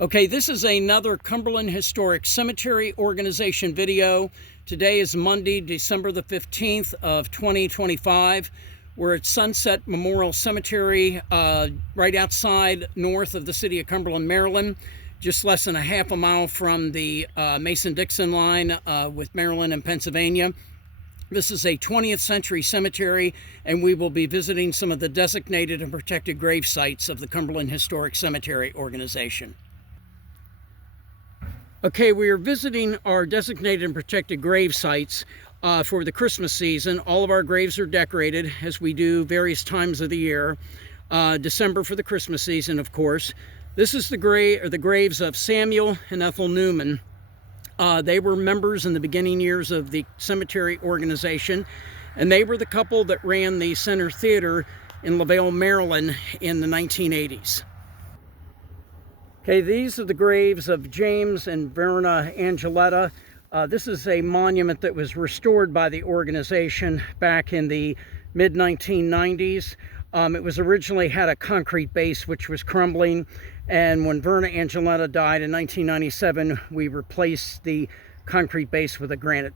Okay, this is another Cumberland Historic Cemetery Organization video. Today is Monday, December the 15th of 2025. We're at Sunset Memorial Cemetery, right outside north of the city of Cumberland, Maryland, just less than a half a mile from the Mason-Dixon line with Maryland and Pennsylvania. This is a 20th century cemetery, and we will be visiting some of the designated and protected grave sites of the Cumberland Historic Cemetery Organization. Okay, we are visiting our designated and protected grave sites for the Christmas season. All of our graves are decorated, as we do various times of the year. December for the Christmas season, of course. This is the graves of Samuel and Ethel Newman. They were members in the beginning years of the cemetery organization, and they were the couple that ran the Center Theater in LaVale, Maryland in the 1980s. Okay, these are the graves of James and Verna Angeletta. This is a monument that was restored by the organization back in the mid-1990s. It was originally had a concrete base which was crumbling, and when Verna Angeletta died in 1997, we replaced the concrete base with a granite.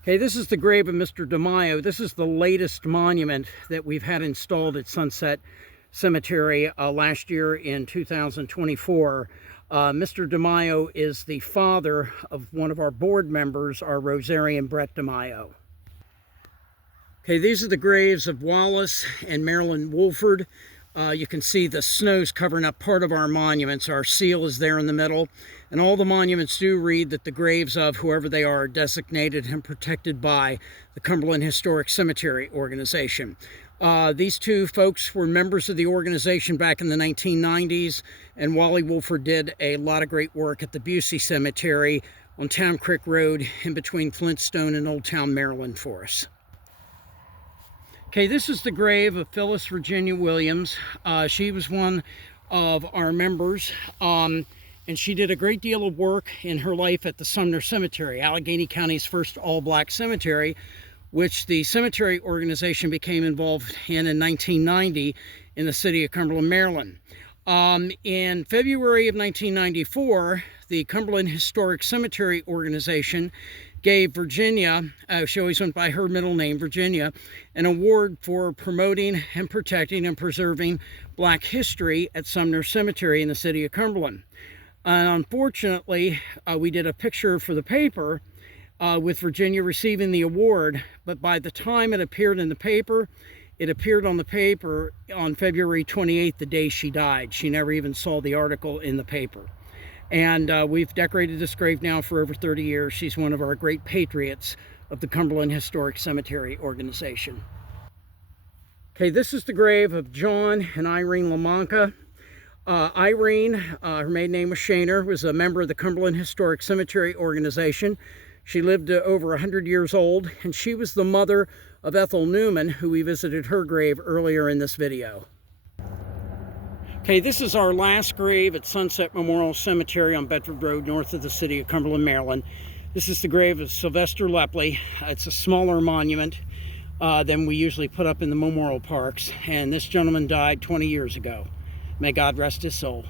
Okay, this is the grave of Mr. DeMaio. This is the latest monument that we've had installed at Sunset Cemetery last year in 2024. Mr. DeMaio is the father of one of our board members, our Rosarian Brett DeMaio. Okay, these are the graves of Wallace and Marilyn Wolford. You can see the snow's covering up part of our monuments. Our seal is there in the middle, and all the monuments do read that the graves of whoever they are designated and protected by the Cumberland Historic Cemetery Organization. These two folks were members of the organization back in the 1990s, and Wally Wolford did a lot of great work at the Busey Cemetery on Town Creek Road in between Flintstone and Old Town, Maryland for us. Okay, this is the grave of Phyllis Virginia Williams. She was one of our members, and she did a great deal of work in her life at the Sumner Cemetery, Allegheny County's first all-black cemetery, which the cemetery organization became involved in 1990 in the city of Cumberland, Maryland. In February of 1994, the Cumberland Historic Cemetery Organization gave Virginia, she always went by her middle name, Virginia, an award for promoting and protecting and preserving Black history at Sumner Cemetery in the city of Cumberland. And unfortunately, we did a picture for the paper with Virginia receiving the award, but by the time it appeared in the paper, it appeared on the paper on February 28th, the day she died. She never even saw the article in the paper. And we've decorated this grave now for over 30 years. She's one of our great patriots of the Cumberland Historic Cemetery Organization. Okay, this is the grave of John and Irene LaManca. Irene, her maiden name was Shaner, was a member of the Cumberland Historic Cemetery Organization. She lived over 100 years old, and she was the mother of Ethel Newman, who we visited her grave earlier in this video. Okay, this is our last grave at Sunset Memorial Cemetery on Bedford Road, north of the city of Cumberland, Maryland. This is the grave of Sylvester Lepley. It's a smaller monument than we usually put up in the memorial parks, and this gentleman died 20 years ago. May God rest his soul.